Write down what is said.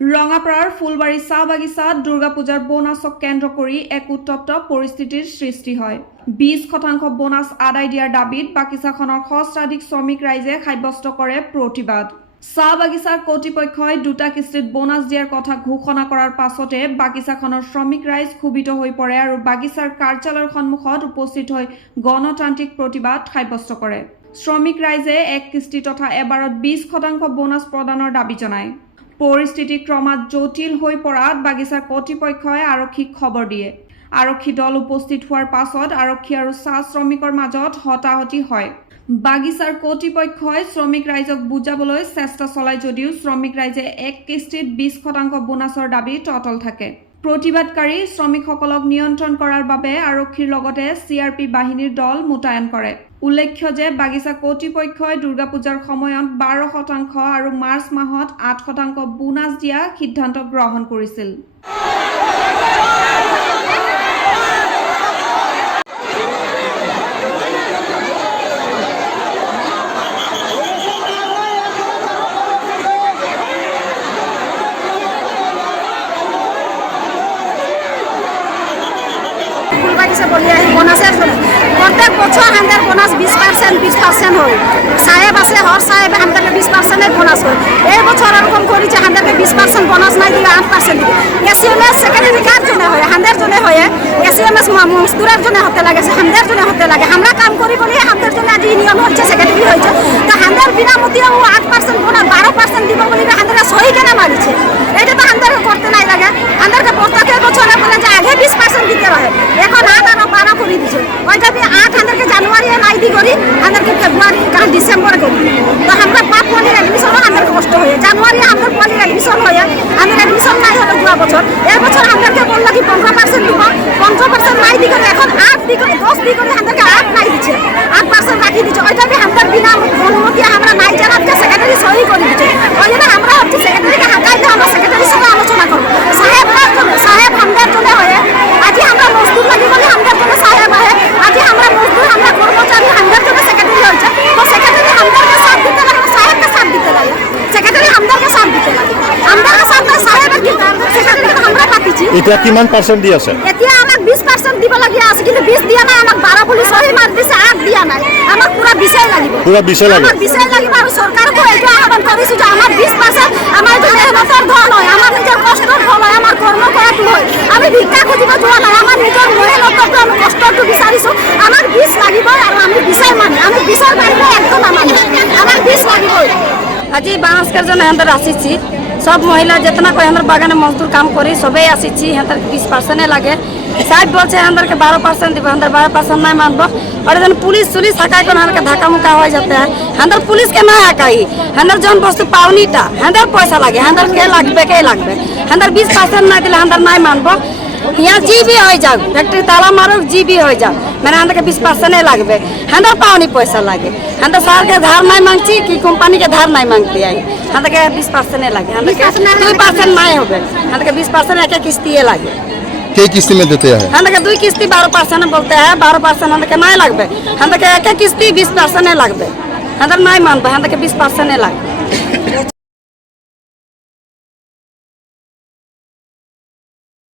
ৰঙাপাৰাৰ ফুলবাৰী চাহ বাগিচাত দুৰ্গা পূজাৰ বোনাছক কেন্দ্ৰ কৰি এক উত্তপ্ত পৰিস্থিতিৰ সৃষ্টি হয়। 20% বোনাছ আদায় দিয়াৰ দাবীত বাগিচাখনৰ সহস্ৰাধিক শ্ৰমিক ৰাইজে সাব্যস্ত কৰে প্ৰতিবাদ। চাহ বাগিচাৰ কৰ্তৃপক্ষই দুটা কিস্তিত বোনাছ দিয়াৰ কথা ঘোষণা কৰাৰ পাছতে বাগিচাখনৰ শ্ৰমিক ৰাইজ ক্ষোভিত হৈ পৰে আৰু বাগিচাৰ কাৰ্যালয়ৰ সন্মুখত উপস্থিত হৈ গণতান্ত্ৰিক প্ৰতিবাদ সাব্যস্ত কৰে। শ্ৰমিক ৰাইজে এক কিস্তি তথা এবাৰত 20% বোনাছ প্ৰদানৰ দাবী জনায়। পৰিস্থিতি ক্ৰমাৎ জটিল হৈ পৰাত বাগিচাৰ কৰ্তৃপক্ষই আৰক্ষীক খবৰ দিয়ে। আৰক্ষী দল উপস্থিত হোৱাৰ পাছত আৰক্ষী আৰু চাহ শ্ৰমিকৰ মাজত হতাহতি হয়। বাগিচাৰ কৰ্তৃপক্ষই শ্ৰমিক ৰাইজক বুজাবলৈ চেষ্টা চলায় যদিও শ্ৰমিক ৰাইজে এক কিস্তিত 20% বোনাছৰ দাবীত অটল থাকে। প্ৰতিবাদকাৰী শ্ৰমিকসকলক নিয়ন্ত্ৰণ কৰাৰ বাবে আৰক্ষীৰ লগতে CRP বাহিনীৰ দল মোতায়েন কৰে। উল্লেখ্য যে বাগিচা কৰ্তৃপক্ষই দুৰ্গা পূজাৰ সময়ত 12% আৰু মাৰ্চ মাহত 8% বোনাছ দিয়া সিদ্ধান্ত গ্ৰহণ কৰিছিল। ফুলবাগিচা বলি আহি বোনাসের জন্য প্রত্যেক বছর আমাদের বোনাস 20% হয়। সাহেব আছে হর সাহেব আমাদেরকে 20% বোনাস হয়। এই বছর এরকম করেছে আমাদেরকে 20% বোনাস নাই দিলে 8% দিবে। এসএমএস সেক্রেটারি কার জন্য হয়? আমাদের জন্য হয়। এসএমএস মজদুরের জন্য হতে লাগে, আমাদের জন্য হতে লাগে। আমরা কাম করি বলি আমাদের জন্য আজ ইউনিয়ন হচ্ছে, সেক্রেটারি হয়েছে। তো আমাদের বিনা মতিয়ে 8% বোনাস 12% দিব বলি আমাদের সহি কেন মারিছে? এটা তো আমাদেরকে করতে নাই লাগে। আমাদেরকে প্রত্যেক বছরে বলে যে আগে 20% দিতে হয়, এখন 8 আর 12 করে দিচ্ছে। ওইটা আমি 8 আমাদেরকে জানুয়ারি নাই দি করি, আমাদেরকে ফেব্রুয়ারি ডিসেম্বর করি। তো আমরা পাপ পলির অ্যাডমিশন আমাদের কষ্ট হয়ে জানুয়ারি আমাদের পলির অ্যাডমিশন হয়ে আমাদের অ্যাডমিশন নাই হলো 2 বছর। এই বছর আমাদেরকে বললো কি 15% দিব, 15% নাই দি করে এখন 8 দি করে 10 দি করে আমাদেরকে 8 নাই দিচ্ছে, 8% রাখি দিচ্ছে। ওইটা আমি আমাদের বিনা অনুমতি আমরা নাই জানাতে সেক্রেটারি সহি করে দিচ্ছে। ওই জন্য আমরা হচ্ছে সেক্রেটারিকে হাঁকাইতে আমরা সেক্রেটারির সাথে আলোচনা করবো। সাহেব আমাদের জন্য হয়ে আজি আমরা মজদুর লাগি বলে আমাদের জন্য সাহেব আহে, আজি আমরা মজদুর আমরা কর্মচারী আমাদের জন্য সেক্রেটারি হয়েছে। তো সেক্রেটারি আমাদেরকে সাথ দিতে লাগে, সাহেবকে সাথ দিতে লাগে। সেক্রেটারি আমাদেরকে সাথ দিতে লাগে, আমাদেরকে সাথ না সাহেবের কি সেক্রেটারিকে আমরা পাঠিয়েছি। এটা কিমান পার্সেন্ট দি আছে? এতিয়া আমাক 20% দিব লাগি আছে, কিন্তু 20 দিয়া নাই, আমাক 12 পুলিশ সহি মার দিছে, 8 দিয়া নাই। আমাক পুরা 20 লাগিব, পুরা 20 লাগে। আমাক 20 লাগিব আর সরকারকে এটা আহ্বান করেছি যে আমার 20% আমার তো মেহনতের ধন হয়, আমার নিজের কষ্টের ফল হয়, আমার কর্ম করাটো হয়। আমি ভিক্ষা খুঁজিব যোৱা নাই, আমার নিজের মেহনতটো আমি কষ্টটো বিচাৰিছো। আমার 20 লাগিব আর আমি 20 মানে আমি 20 বাহিরে একদম নামানি, আমার 20 লাগিব। আজি বাঁশকের জন্য হেঁদের আসিছি, সব মহিলা যেতনা করে হেঁদের বাগানে মজদুর কাম করি সবাই আসিছি। হেঁদের 20% লাগে, সাহেব বলছে হেঁদেরকে 12% দিব, হেঁদের 12% নাই মানবো। আর যেন পুলিশ হাঁকাই করে হেঁদেরকে ধাক্কা মুক্কা হয়ে যেতে হয়। হেঁদের পুলিশকে না হাঁকাই, হেঁদের যখন বস্তু পাওনিটা হেঁদের পয়সা লাগে, হেঁদের কে লাগবে হেঁদের 20% না দিলে হেঁদের নাই মানবো। यहाँ जी भी हो जाओ, फैक्ट्री ताला मारो जी भी हो जाओ, मैंने हम 20% लगे, हंदर पावनी पैसा लगे। हंदर शहर के धार नहीं मांगती कि कंपनी के धार नहीं मांगती आई, हंदर के 20% लगे, हंदर के 2% नहीं हो गए, हंदर के 20% एक किस्ती लगे। कई किस्ती में देते हैं? हंदर के 2 किस्ती 12% बोलते हैं, 12% हंदर के नहीं लगबे, हंदर के एक किस्ती 20% लगबे, हंदर नहीं मानबे, हंदर के 20% लगे।